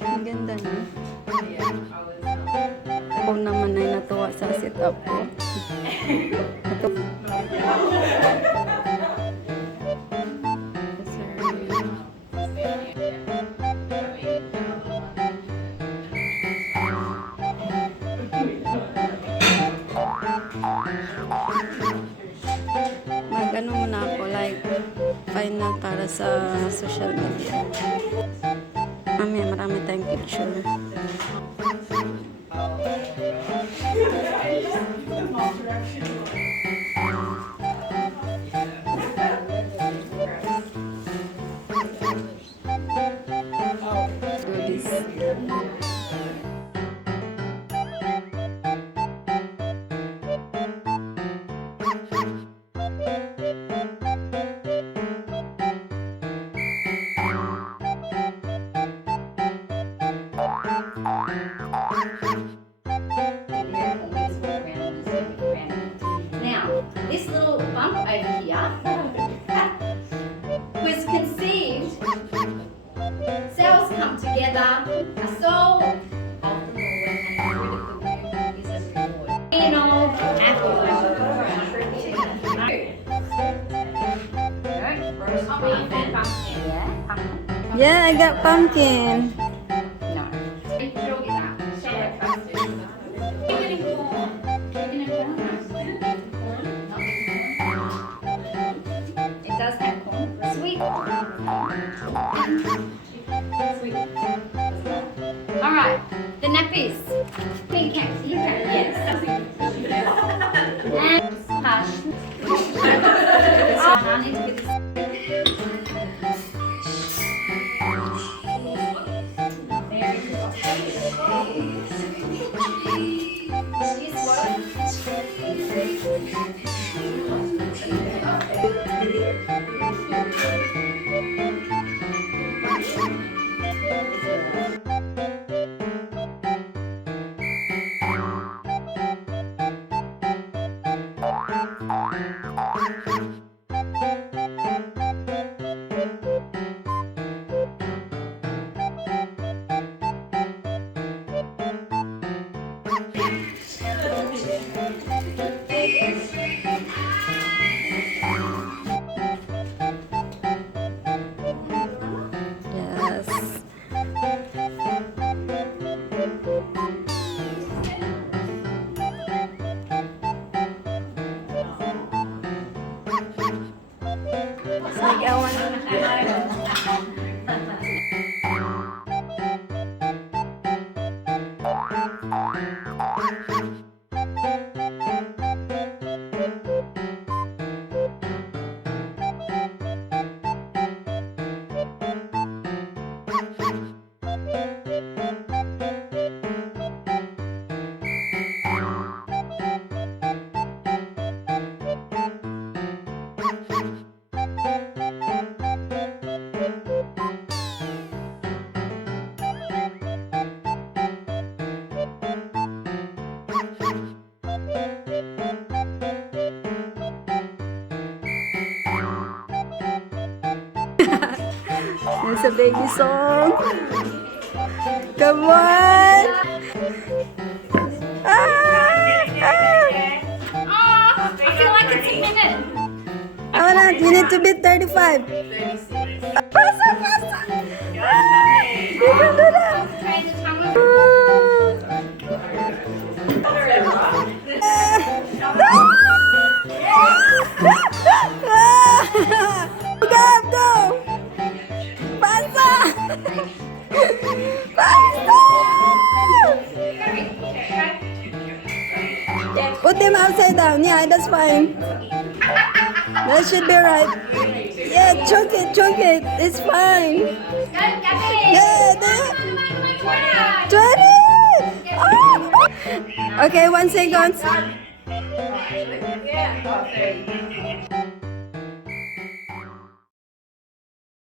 Ang ganda niya. Ako naman ay natuwa sa setup ko. Mag-ano muna ako, like, final para sa social media. Mamaya marami tayong picture. This little bump over here was conceived. Cells come together. A soul of the Lord and the fruit of the womb is a reward. An old apple. Yeah, I got pumpkin. All right, the nappies. You can, yes. And hush. I need to get this. There's a baby song. Come on. Ah, ah. Oh, I feel like it's a minute. Oh, no, you need to be 35. Pasa, pasa. You can do that. Try the tongue. Go, go. Pasa. Pasa. Put them upside down. Yeah, that's fine. That should be right. Yeah, choke it, choke it. It's fine. Go, Gabby. Yeah, Come on. 20. Oh. Okay, 1 second. Yeah.